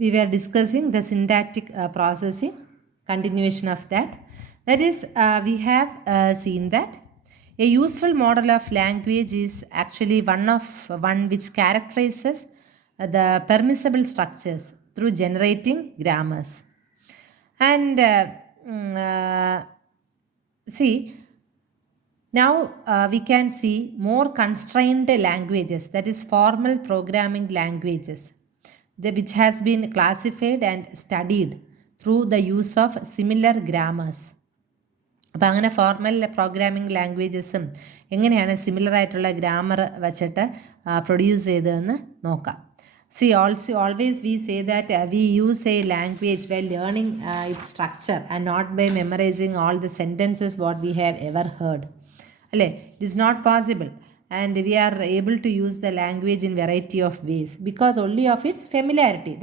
we were discussing the syntactic processing, continuation of that. That is, we have seen that a useful model of language is actually one which characterizes the permissible structures through generating grammars. And see, now we can see more constrained languages, that is formal programming languages, which has been classified and studied through the use of similar grammars. അപ്പോൾ അങ്ങനെ formal programming ലാംഗ്വേജസും എങ്ങനെയാണ് സിമിലർ ആയിട്ടുള്ള ഗ്രാമർ വച്ചിട്ട് പ്രൊഡ്യൂസ് ചെയ്തതെന്ന് നോക്കാം. See, also always we say that we use a language by learning its structure and not by memorizing all the sentences what we have ever heard. It is not possible, and we are able to use the language in variety of ways because only of its familiarity.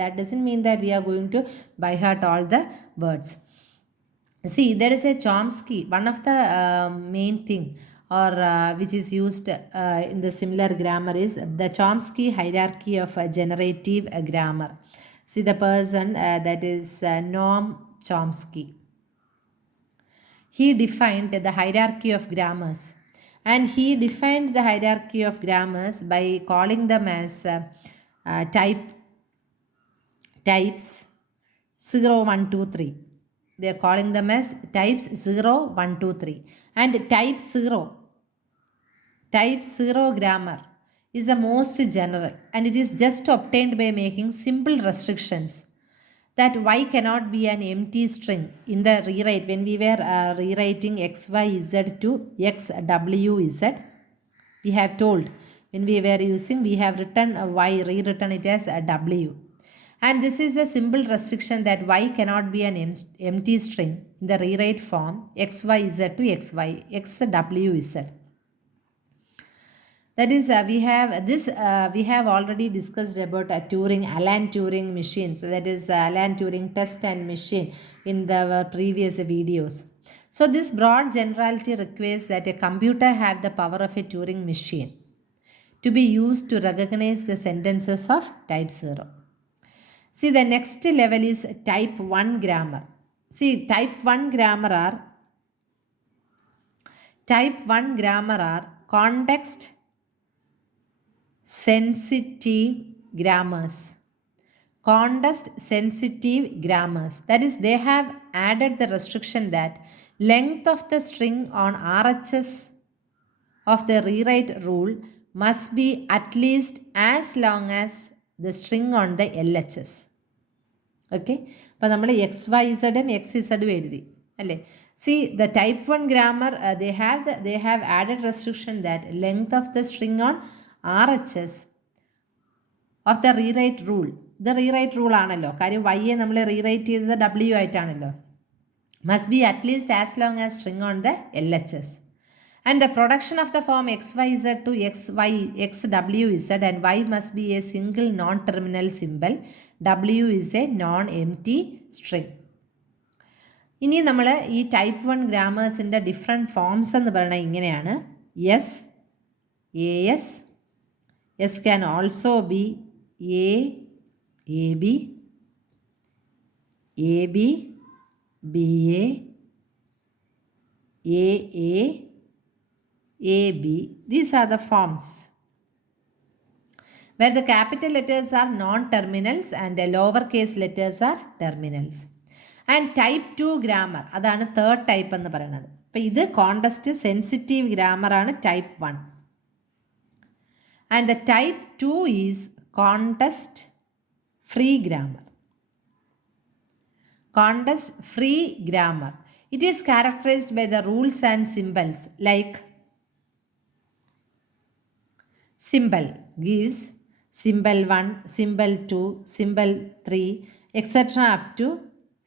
That doesn't mean that we are going to by heart all the words. See, there is a Chomsky, one of the main thing or which is used in the similar grammar is the Chomsky hierarchy of generative grammar. See, the person that is Noam Chomsky. He defined the hierarchy of grammars, and he defined the hierarchy of grammars by calling them as types 0, 1, 2, 3. They are calling them as types 0, 1, 2, 3. And type 0 grammar is the most general, and it is just obtained by making simple restrictions that y cannot be an empty string in the rewrite. When we were rewriting xyz to xwz, we have told when we were using, we have written y, rewritten it as a w. And this is the simple restriction that y cannot be an empty string in the rewrite form xyz to xwz. That is, we have already discussed about Alan Turing machines, that is Alan Turing test and machine in the previous videos. So this broad generality requires that a computer have the power of a Turing machine to be used to recognize the sentences of type 0. See, the next level is type 1 grammar. See, type 1 grammar are context sensitive grammars. Context sensitive grammars. That is, they have added the restriction that length of the string on RHS of the rewrite rule must be at least as long as the string on the LHS. Okay, അപ്പോൾ നമ്മൾ XYZ XZ എഴുതി അല്ലേ. See, the type 1 grammar they have added restriction that length of the string on RHS of the rewrite rule. The rewrite rule ആണല്ലോ, കാര്യം y നമ്മൾ റീറൈറ്റ് ചെയ്തത് w ആയിട്ടാണല്ലോ. must be at least as long as string on the LHS. And the production of the form xyz to xwz and y must be a single non-terminal symbol. W is a non-empty string. ഇനി നമ്മൾ ഈ ടൈപ്പ് 1 ഗ്രാമേഴ്സിൻ്റെ different forms എന്ന് പറയുന്നത് ഇങ്ങനെയാണ്. S, A S, S can also be A, A B, A B, B A, A, B. These are the forms where the capital letters are non-terminals and the lowercase letters are terminals. And type 2 grammar, അതാണ് third type എന്ന് പറയുന്നത്. അപ്പോൾ ഇത് contest sensitive grammar ആണ് ടൈപ്പ് 1. And the type 2 is context free grammar. Context free grammar. It is characterized by the rules and symbols like symbol gives symbol 1, symbol 2, symbol 3, etc. up to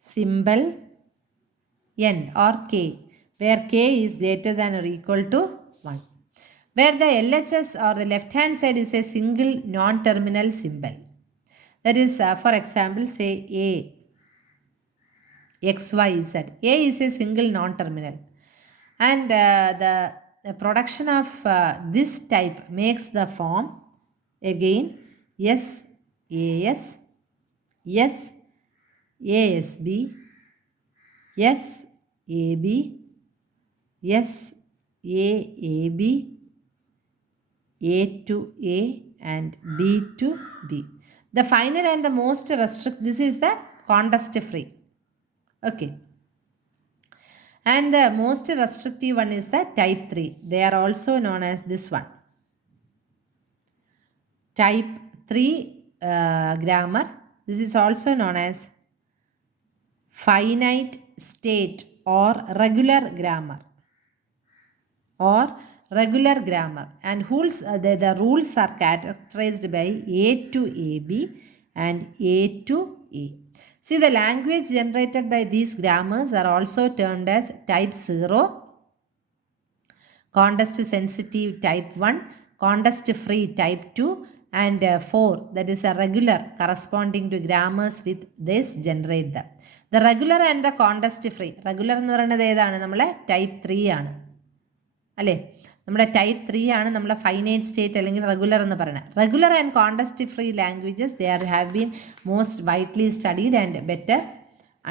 symbol n or k, where k is greater than or equal to 1. Where the LHS or the left hand side is a single non-terminal symbol. That is, for example, say A, X, Y, Z. A is a single non-terminal. And the production of this type makes the form again S, A, S, S A S B, S A B, S A A B, A to A, and B to B. The final and the most this is the contest free. Okay. And the most restrictive one is the type 3. They are also known as this one. Type 3 grammar. This is also known as finite state or regular grammar. And the rules are characterized by A to AB and A to A. See, the language generated by these grammars are also termed as type 0, contest sensitive type 1, contest free type 2, and 4, that is a regular corresponding to grammars with this generate them. The regular and the contest free. Regular എന്ന് പറയുന്നത് ഏതാണ്? നമ്മളെ type 3 ആണ്. അല്ലേ? നമ്മുടെ ടൈപ്പ് 3 ആണ് നമ്മളെ finite state അല്ലെങ്കിൽ റെഗുലർ എന്ന് പറയുന്നത്. Regular and context free languages they have been most widely studied and better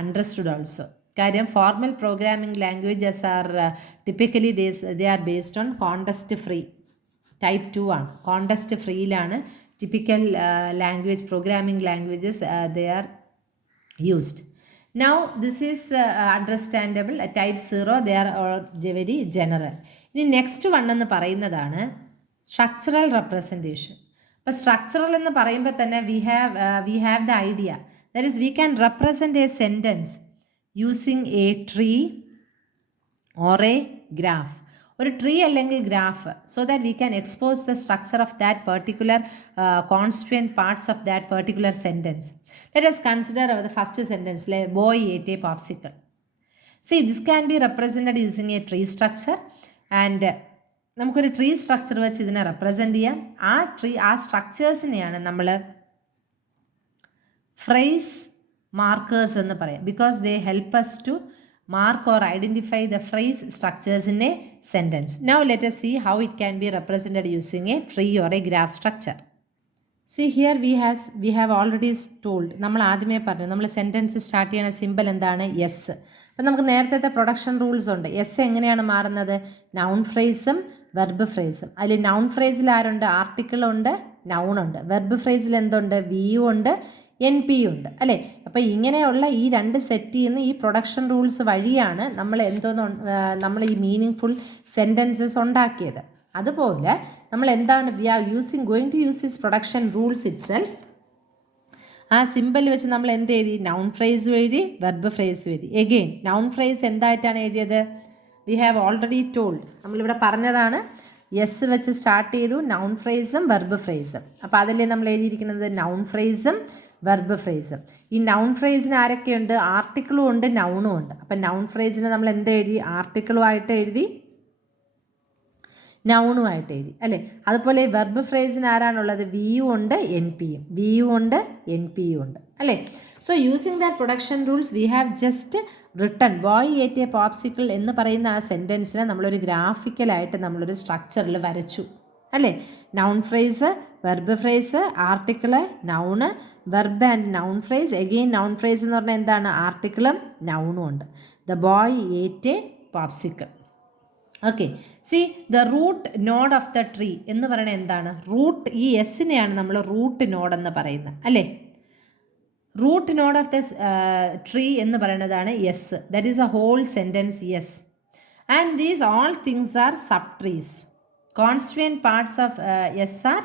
understood also. കാര്യം formal programming languages are typically they are based on context free. Type 2 ആണ്. കോണ്ടസ്റ്റ് ഫ്രീയിലാണ് typical language programming languages they are used. Now this is understandable. Type 0 they are all very general. ഇനി next one എന്ന് പറയുന്നതാണ് structural representation. അപ്പോൾ സ്ട്രക്ചറൽ എന്ന് പറയുമ്പോൾ തന്നെ we have the idea that is we can represent A sentence using A tree or A graph. ഒരു ട്രീ അല്ലെങ്കിൽ graph, so that we can expose the structure of that particular constituent parts of that particular sentence. Let us consider the first sentence, like boy ate a popsicle. See, this can be represented using a tree structure, and നമുക്കൊരു tree structure വെച്ച് ഇതിനെ റെപ്രസെൻ്റ് ചെയ്യാം. ആ സ്ട്രക്ചേഴ്സിനെയാണ് നമ്മൾ phrase markers എന്ന് പറയാം. Because they help us to mark or identify the phrase structures in a sentence. Now let us see how it can be represented using a tree or a graph structure. See, here we have already told, നമ്മൾ ആദ്യമേ പറഞ്ഞു, നമ്മൾ sentence start ചെയ്യുന്ന simple എന്താണ്? S. അപ്പം നമുക്ക് നേരത്തെ production rules ഉണ്ട്. എസ് എങ്ങനെയാണ് മാറുന്നത്? നൗൺ ഫ്രേസും വെർബ് ഫ്രേസും. അതിൽ നൗൺ ഫ്രേസിൽ ആരുണ്ട്? ആർട്ടിക്കിളുണ്ട്, നൗണുണ്ട്. വെർബ് ഫ്രേസിൽ എന്തുണ്ട്? വിയും ഉണ്ട്, എൻ പി ഉണ്ട്, അല്ലേ? അപ്പോൾ ഇങ്ങനെയുള്ള ഈ രണ്ട് സെറ്റ് ചെയ്യുന്ന ഈ പ്രൊഡക്ഷൻ റൂൾസ് വഴിയാണ് നമ്മൾ ഈ മീനിങ് ഫുൾ സെൻറ്റൻസസ് ഉണ്ടാക്കിയത്. അതുപോലെ നമ്മൾ എന്താണ് going to use this production rules itself. ആ സിമ്പിൾ വെച്ച് നമ്മൾ എന്ത് എഴുതി? നൗൺ ഫ്രേസ് എഴുതി, വെർബ് ഫ്രേസ് എഴുതി. എഗെയിൻ നൗൺ ഫ്രേസ് എന്തായിട്ടാണ് എഴുതിയത്? വി ഹാവ് ഓൾറെഡി ടോൾഡ്, നമ്മളിവിടെ പറഞ്ഞതാണ്. എസ് വെച്ച് സ്റ്റാർട്ട് ചെയ്തു, നൗൺ ഫ്രേസും വെർബ് ഫ്രേസും. അപ്പോൾ അതിൽ നമ്മൾ എഴുതിയിരിക്കുന്നത് നൗൺ ഫ്രേസും വെർബ് ഫ്രേസും. ഈ നൗൺ ഫ്രേസിന് ആരൊക്കെയുണ്ട്? ആർട്ടിക്കിളും ഉണ്ട്, നൗണും ഉണ്ട്. അപ്പം നൗൺ ഫ്രേസിന് നമ്മൾ എന്ത് എഴുതി? ആർട്ടിക്കിളുമായിട്ട് എഴുതി, നൗണുമായിട്ട് എഴുതി, അല്ലേ? അതുപോലെ വെർബ് ഫ്രേസിന് ആരാണുള്ളത്? വിയും ഉണ്ട്, എൻ പിയും. വിയും ഉണ്ട്, എൻ പിയും ഉണ്ട്, അല്ലേ? So using that production rules we have just written boy ate a popsicle എന്ന് പറയുന്ന ആ സെൻറ്റൻസിനെ നമ്മളൊരു ഗ്രാഫിക്കലായിട്ട് നമ്മളൊരു സ്ട്രക്ചറിൽ വരച്ചു, അല്ലേ? Noun phrase, verb phrase, article, noun, verb and noun phrase. Again noun phrase എന്ന് പറഞ്ഞാൽ എന്താണ്? ആർട്ടിക്കിളും നൗണും ഉണ്ട്. The boy ate a popsicle. Okay, see the root node of the tree എന്ന് പറയുന്നത് എന്താണ്? റൂട്ട്, ഈ എസ്സിനെയാണ് നമ്മൾ റൂട്ട് നോഡ് എന്ന് പറയുന്നത്, അല്ലേ? Root node of the tree എന്ന് പറയുന്നതാണ് S. That is a whole sentence S. And these all things are sub trees. Constituent parts of S are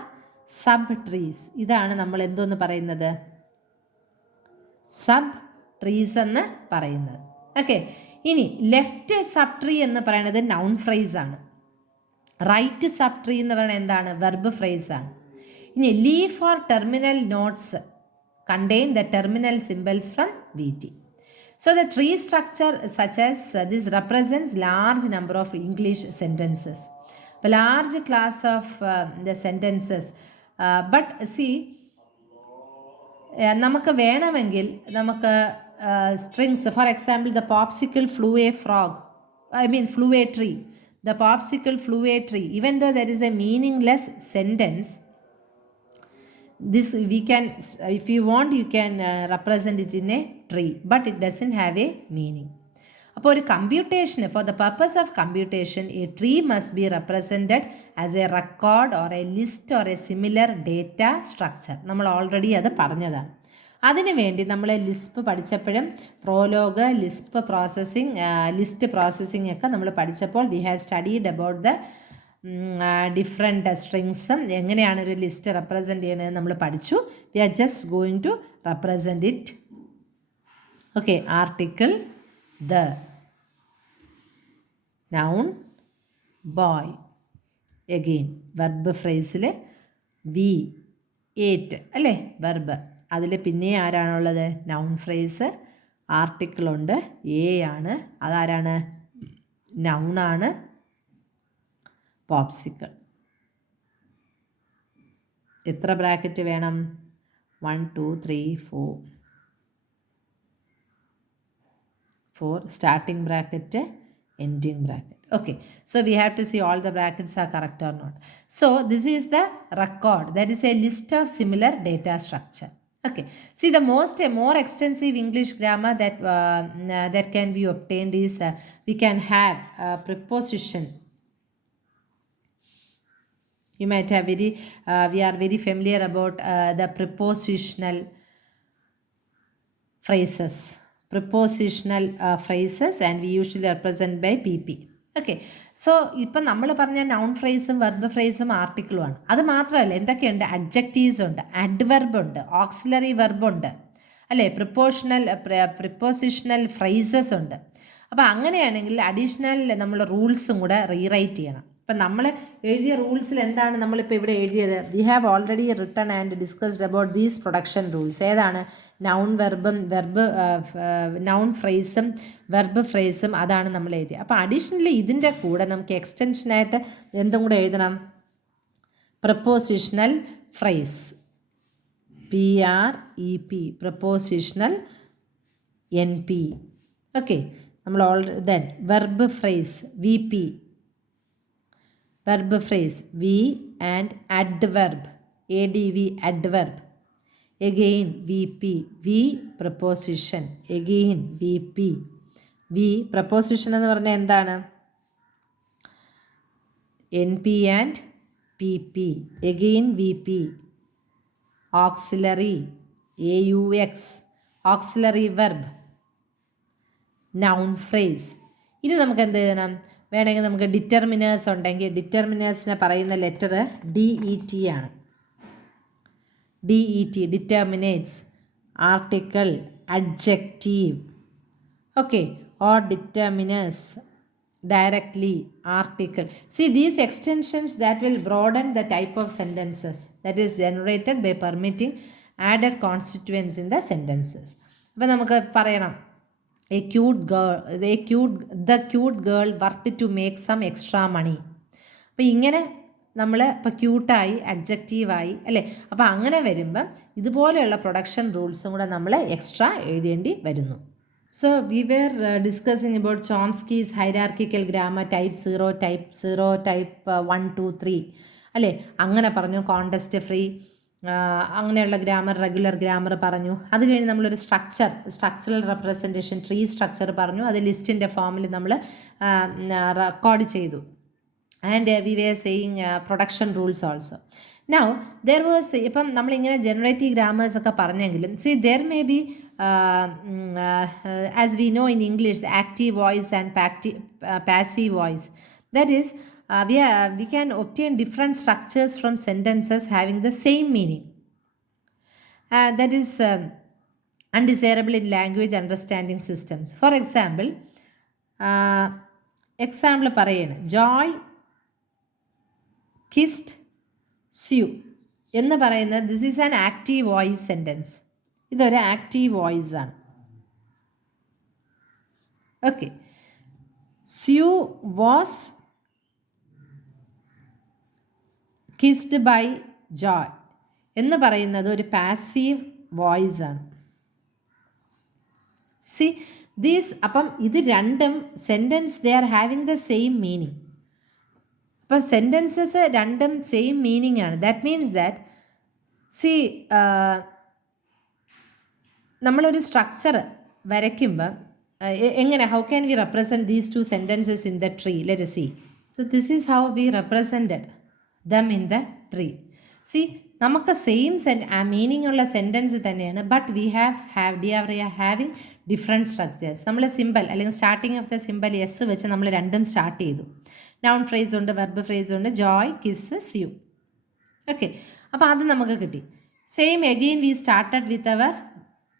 sub trees. ഇതാണ് നമ്മൾ എന്തോന്ന് പറയുന്നത്? സബ് ട്രീസ് എന്ന് പറയുന്നത്. ഓക്കെ, ഇനി ലെഫ്റ്റ് സബ് ട്രീ എന്ന് പറയുന്നത് നൗൺ ഫ്രേസ് ആണ്. റൈറ്റ് സബ് ട്രീ എന്ന് പറയുന്നത് എന്താണ്? വെർബ് ഫ്രേസ് ആണ്. ഇനി leaf or terminal notes contain the terminal symbols from VT. So the tree structure such as this represents large number of English sentences. A large class of the sentences. But see, നമുക്ക് വേണമെങ്കിൽ നമുക്ക് strings, for example, the popsicle flew a frog. Flew a tree. The popsicle flew a tree. Even though there is a meaningless sentence, this we can, if you want, you can represent it in a tree, but it doesn't have a meaning. അപ്പോൾ ഒരു കമ്പ്യൂട്ടേഷന്, for the purpose of computation, a tree must be represented as a record or a list or a similar data structure. നമ്മൾ already അത് പറഞ്ഞതാണ്. അതിനു വേണ്ടി നമ്മൾ Lisp പഠിച്ചപ്പോഴും Prolog, Lisp processing, list processing ഒക്കെ നമ്മൾ പഠിച്ചപ്പോൾ we have studied about the different സ്ട്രിങ്സും എങ്ങനെയാണ് ഒരു ലിസ്റ്റ് റെപ്രസെൻറ്റ് ചെയ്യുന്നത് നമ്മൾ പഠിച്ചു. We are just going to represent it. Okay, article the, noun boy, again verb phrase we ate അല്ലേ വെർബ്. അതിൽ പിന്നെ ആരാണുള്ളത്? നൗൺ ഫ്രേസ്, ആർട്ടിക്കിൾ ഉണ്ട്, എ ആണ്, അതാരാണ്? നൗണാണ്, പോപ്സിക്കിൾ. എത്ര ബ്രാക്കറ്റ് വേണം? 1 2 3 4 starting bracket, ending bracket. Okay, so we have to see all the brackets are correct or not. So this is the record, that is a list of similar data structure. Okay, see the more extensive English grammar that can be obtained is we can have preposition. You might have we are very familiar about the prepositional phrases. Prepositional phrases, and we usually represent by PP. Okay, so ഇപ്പം നമ്മൾ പറഞ്ഞ നൗൺ ഫ്രേസും verb ഫ്രേസും ആർട്ടിക്കിളുമാണ്. അത് മാത്രമല്ല, എന്തൊക്കെയുണ്ട്? അഡ്ജക്റ്റീവ്സ് ഉണ്ട്, അഡ്വെർബ് ഉണ്ട്, ഓക്സിലറി വെർബ് ഉണ്ട്, അല്ലേ? പ്രിപ്പോസിഷണൽ ഫ്രേസസ് ഉണ്ട്. അപ്പോൾ അങ്ങനെയാണെങ്കിൽ അഡീഷണൽ നമ്മൾ റൂൾസും കൂടെ റീറൈറ്റ് ചെയ്യണം. ഇപ്പം നമ്മൾ എഴുതിയ റൂൾസിൽ എന്താണ് നമ്മളിപ്പോൾ ഇവിടെ എഴുതിയത്? We have already written and discussed about these production rules. ഏതാണ്? നൗൺ വെർബും നൗൺ ഫ്രേസും വെർബ് ഫ്രേസും, അതാണ് നമ്മൾ എഴുതിയത്. അപ്പോൾ അഡീഷണലി ഇതിൻ്റെ കൂടെ നമുക്ക് എക്സ്റ്റൻഷനായിട്ട് എന്തും കൂടെ എഴുതണം? Propositional phrase, PREP, propositional NP. Okay, നമ്മൾ already then verb phrase VP, verb phrase V, and adverb ADV, adverb. Again VP, V preposition, again VP. V preposition എന്ന് പറഞ്ഞാൽ എന്താണ്? NP and PP. Again VP. Auxiliary AUX, auxiliary verb. Noun phrase. ഇനി നമുക്ക് എന്ത് ചെയ്യണം? വേണമെങ്കിൽ നമുക്ക് ഡിറ്റർമിനേഴ്സ് ഉണ്ടെങ്കിൽ ഡിറ്റർമിനേഴ്സിനെ പറയുന്ന ലെറ്റർ DET ആണ്. DET, determinants, article, adjective. Okay, or determiners, directly, article. See these extensions that will broaden the type of sentences that is generated by permitting added constituents in the sentences. അപ്പോൾ നമുക്ക് പറയണം, the cute girl worked to make some extra money. അപ്പോൾ ഇങ്ങനെ നമ്മൾ ഇപ്പോൾ ക്യൂട്ടായി, അഡ്ജക്റ്റീവായി, അല്ലേ? അപ്പോൾ അങ്ങനെ വരുമ്പം ഇതുപോലെയുള്ള പ്രൊഡക്ഷൻ റൂൾസും കൂടെ നമ്മൾ എക്സ്ട്രാ എഴുതേണ്ടി വരുന്നു. So we were discussing about Chomsky's hierarchical grammar, type 0, type 1, 2, 3, അല്ലേ? അങ്ങനെ പറഞ്ഞു. കോണ്ടസ്റ്റ് ഫ്രീ, അങ്ങനെയുള്ള ഗ്രാമർ, റെഗുലർ ഗ്രാമർ പറഞ്ഞു. അത് കഴിഞ്ഞ് നമ്മളൊരു സ്ട്രക്ചറൽ റെപ്രസെൻറ്റേഷൻ, ട്രീ സ്ട്രക്ചർ പറഞ്ഞു. അത് ലിസ്റ്റിൻ്റെ ഫോമിൽ നമ്മൾ റെക്കോർഡ് ചെയ്തു. And we were saying production rules also. Now there was, ഇപ്പം നമ്മളിങ്ങനെ ജനറേറ്റീവ് ഗ്രാമേഴ്സ് ഒക്കെ പറഞ്ഞെങ്കിലും, C there may be, as we know in English, the active voice and passive voice. That is we can obtain different structures from sentences having the same meaning. That is undesirable in language understanding systems. For example, പറയാണ്, Joy kissed Sue എന്ന് പറയുന്നത് this is an active voice sentence. ഇതൊരു active voice ആണ്. Okay, Sue was kissed by Joy എന്ന് പറയുന്നത് ഒരു passive voice ആണ്. See these, അപ്പം ഇത് രണ്ടും sentence they are having the same meaning. അപ്പം സെൻറ്റൻസസ് രണ്ടും സെയിം മീനിങ് ആണ്. ദാറ്റ് മീൻസ് ദാറ്റ് സി നമ്മളൊരു സ്ട്രക്ചർ വരയ്ക്കുമ്പോൾ എങ്ങനെ how can we represent these two sentences in the tree let see. So this is how we represented dum in the tree. See നമുക്ക് same meaning ഉള്ള sentence തന്നെയാണ്, but we having different structures. നമ്മൾ symbol അല്ലെങ്കിൽ starting of the symbol S വെച്ച് നമ്മൾ രണ്ടും start ചെയ്തു. Noun phrase ഉണ്ട്, വെർബ് ഫ്രേസ് ഉണ്ട്, ജോയ്, കിസ്സസ്, യു. ഓക്കെ, അപ്പോൾ അത് നമുക്ക് കിട്ടി. Same again we started with our,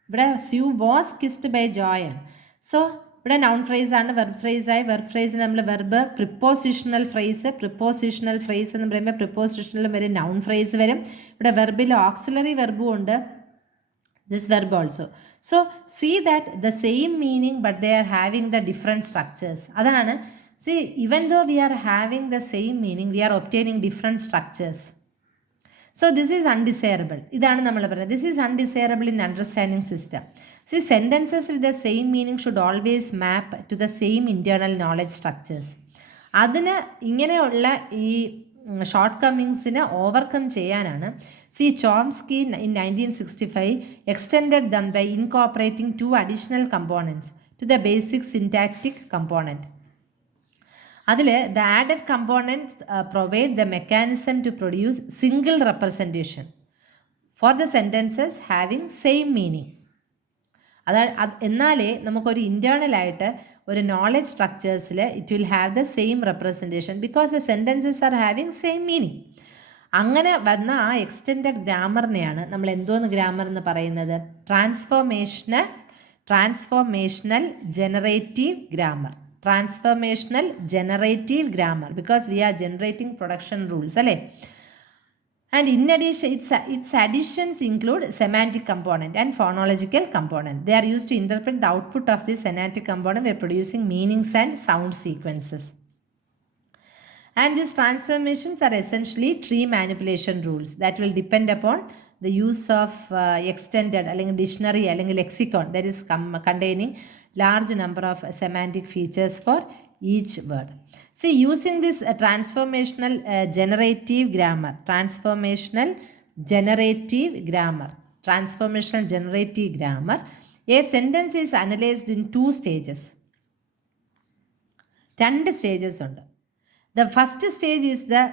ഇവിടെ you was kissed by Joy ആണ്. സോ ഇവിടെ നൗൺ ഫ്രേസ് ആണ്, വെർബ് ഫ്രേസ് ആയി. വെർബ് ഫ്രേസ് നമ്മൾ വെർബ് പ്രിപ്പോസിഷണൽ ഫ്രേസ് എന്ന് പറയുമ്പോൾ പ്രിപ്പോസിഷണൽ വരും, നൗൺ ഫ്രേസ് വരും. ഇവിടെ വെർബിൽ ഓക്സിലറി വെർബും ഉണ്ട്, this verb also. So see that the same meaning but they are having the different structures. അതാണ് see even though we are having the same meaning we are obtaining different structures. So this is undesirable. ഇതാണ് നമ്മൾ പറയുന്നത്, this is undesirable in understanding system. See sentences with the same meaning should always map to the same internal knowledge structures. അതിന് ഇങ്ങനെയുള്ള ഈ ഷോർട്ട് കമ്മിങ്സിനെ overcome ചെയ്യാനാണ് Chomsky in 1965 extended them by incorporating 2 additional components to the basic syntactic component. അതിൽ the added components provide the mechanism to produce single representation for the sentences having same meaning. എന്നാലേ നമുക്കൊരു ഇൻറ്റേർണലായിട്ട് ഒരു നോളജ് സ്ട്രക്ചേഴ്സിൽ it will have the same representation because the sentences are having same meaning. അങ്ങനെ വന്ന ആ എക്സ്റ്റെൻഡഡ് ഗ്രാമറിനെയാണ് നമ്മൾ എന്തോന്ന് ഗ്രാമർ എന്ന് പറയുന്നത്? Transformational generative grammar because we are generating production rules അല്ലേ. And in addition, its additions include semantic component and phonological component. They are used to interpret the output of this semantic component by producing meanings and sound sequences. And these transformations are essentially tree manipulation rules that will depend upon the use of extended അല്ലെങ്കിൽ dictionary അല്ലെങ്കിൽ lexicon that is containing large number of semantic features for each word. See, using this transformational generative grammar, a sentence is analyzed in 2 stages. 2 stages ഉണ്ട്. The first stage is the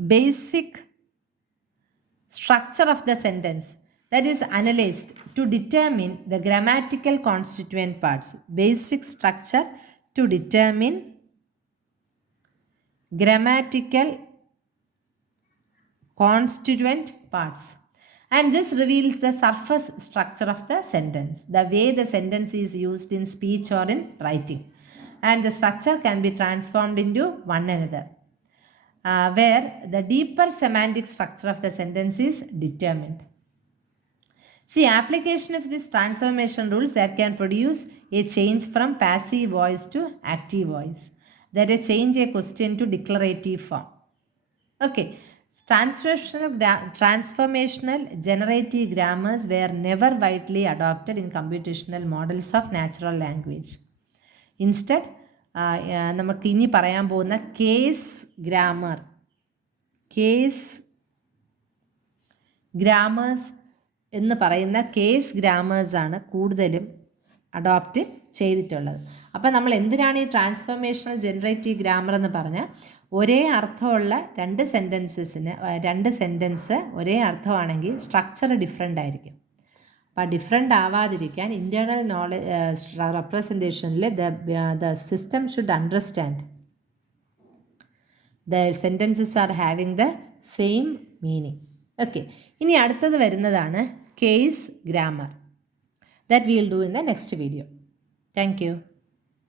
basic structure of the sentence that is analyzed to determine the grammatical constituent parts. Basic structure to determine grammatical constituent parts. And this reveals the surface structure of the sentence, the way the sentence is used in speech or in writing. And the structure can be transformed into one another, where the deeper semantic structure of the sentence is determined. See, application of this transformation rules that can produce a change from passive voice to active voice, that is change a question to declarative form. Okay, transformational generative grammars were never widely adopted in computational models of natural language. Instead, നമുക്ക് ഇനി പറയാൻ പോകുന്ന case grammars എന്ന് പറയുന്ന കേസ് ഗ്രാമേഴ്സാണ് കൂടുതലും അഡോപ്റ്റ് ചെയ്തിട്ടുള്ളത്. അപ്പോൾ നമ്മൾ എന്തിനാണ് ഈ ട്രാൻസ്ഫോർമേഷണൽ ജനറേറ്റീവ് ഗ്രാമർ എന്ന് പറഞ്ഞാൽ, ഒരേ അർത്ഥമുള്ള 2 സെൻറ്റൻസ് ഒരേ അർത്ഥമാണെങ്കിൽ സ്ട്രക്ചർ ഡിഫറെൻ്റ് ആയിരിക്കും. അപ്പോൾ ഡിഫറെൻ്റ് ആവാതിരിക്കാൻ ഇൻറ്റേർണൽ റെപ്രസെൻറ്റേഷനിൽ the system should understand the sentences are having the same meaning. Okay, ഇനി അടുത്തത് വരുന്നതാണ് case grammar that we will do in the next video. Thank you.